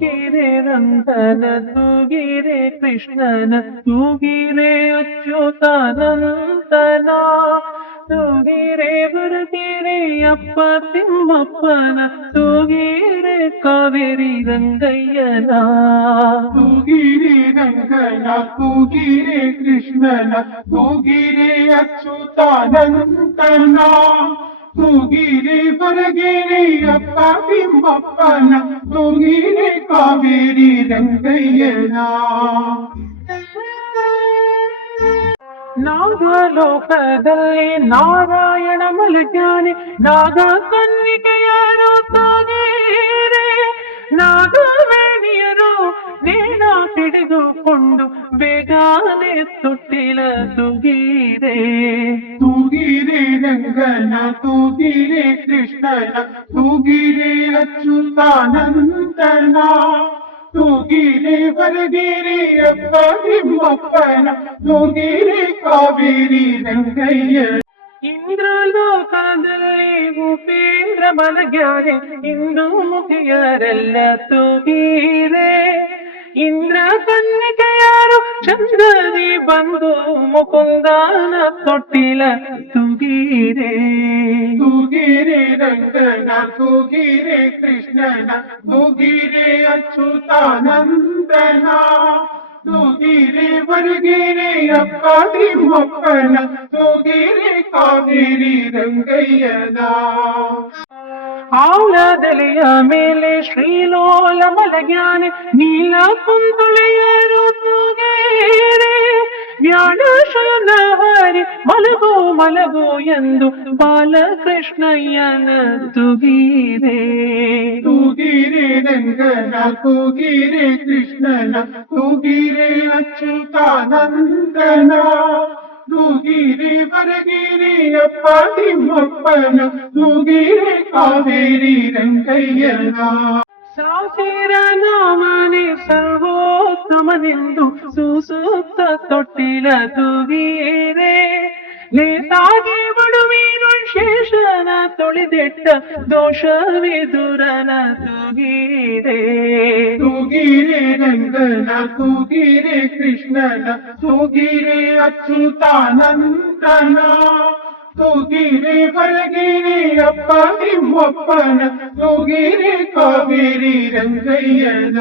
ತೂಗಿರೆ ರಂಗನ ತೂಗಿರೆ ಕೃಷ್ಣನ ತೂಗಿರೆ ಅಚ್ಯುತಾನಂತನ ತೂಗಿರೆ ಬರಗಿರೆ ಅಪ್ಪ ತಿಮ್ಮಪ್ಪನ ತೂಗಿರೆ ಕಾವೇರಿ ರಂಗಯ್ಯನ ತೂಗಿರೆ ರಂಗನ ತೂಗಿರೆ ಕೃಷ್ಣನ ತೂಗಿರೆ ಅಚ್ಯುತಾನಂತನ ತೂಗಿರೆ ಬರಗಿರೆ ಅಪ್ಪ ತಿಮ್ಮಪ್ಪನ ತೂಗಿರೆ ಕಾವೇರಿ ರಂಗಯ್ಯನ ನಾಗಲೋಕದಲ್ಲಿ ನಾರಾಯಣ ಮಲಗ್ಯಾನೆ ನಾಗ ಕನ್ನಿಕೆಯರು ತೂಗಿರೆ ನಾಗವೇಣಿಯರು ನೇಣ ಹಿಡಿದುಕೊಂಡು ಬೇಗನೆ ತೊಟ್ಟಿಲ ತೂಗಿರೆ ತೂಗಿರೆ ರಂಗನ ತೂಗಿರೆ ಕೃಷ್ಣನ ತೂಗಿರೆ ಅಚ್ಯುತಾನಂದನ ತೂಗಿರೆ ಬರಗಿರೆ ಅಪ್ಪ ತಿಮ್ಮಪ್ಪನ ತೂಗಿರೆ ಕಾವೇರಿ ರಂಗಯ್ಯ ಇಂದ್ರಲೋಕದಲ್ಲಿ ಉಪೇಂದ್ರ ಮಲಗ್ಯಾರೆ ಇಂದು ಮುಖಿಯರೆಲ್ಲ ತೂಗಿರೆ ಇಂದ್ರ ಕನ್ನಿಕೆಯರು ಚಂದ್ರದಿ ಬಂದು ಮುಕುಂದನ ತೊಟ್ಟಿಲ ತೂಗಿರೆ ತೂಗಿರೆ ರಂಗನ ತೂಗಿರೆ ಕೃಷ್ಣನ ತೂಗಿರೆ ಅಚ್ಯುತಾನಂದನ ತೂಗಿರೆ ಬರಗಿರೆ ಅಪ್ಪ ತಿಮ್ಮಪ್ಪನ ತೂಗಿರೆ ಕಾವೇರಿ ರಂಗಯ್ಯನ ಆಲದೆಲೆಯ ಮೇಲೆ ಶ್ರೀಲೋಲ ಮಲಗ್ಯಾನೆ ನೀಲ ಕುಂತುಳೆಯರು ತೂಗಿರೆ ವ್ಯಾಳಶಯನ ಹರಿ ಮಲಗು ಮಲಗು ಎಂದು ಬಾಲಕೃಷ್ಣಯ್ಯನ ತೂಗಿರೆ ತೂಗಿರೆ ರಂಗನ ತೂಗಿರೆ ಕೃಷ್ಣನ ತೂಗಿರೆ ಅಚ್ಯುತಾನಂದನ ತೂಗಿರೆ ಬರಗಿರೆ ಅಪ್ಪ ತಿಮ್ಮಪ್ಪನ ತೂಗಿರೆ ಕಾವೇರಿ ರಂಗಯ್ಯನ ಸಾಸಿರ ನಾಮನೆ ಸರ್ವೋತ್ತಮನೆಂದು ಸೂಸುತ್ತ ತೊಟ್ಟಿಲ ತೂಗಿರೆ ನೇತಾಗಿ ಬಡುವೀನು ಶೇಷನ ತೊಳೆದಿಟ್ಟ ದೋಷವಿದುರನ ತೂಗಿರೆ ತೂಗಿರೆ ರಂಗನ ತೂಗಿರೆ ಕೃಷ್ಣನ ತೂಗಿರೆ ಅಚ್ಯುತಾನಂದನ ತೂಗಿರೆ ಬರಗಿರೆ ಅಪ್ಪ ತಿಮ್ಮಪ್ಪನ ತೂಗಿರೆ ಕಾವೇರಿ ರಂಗಯ್ಯನ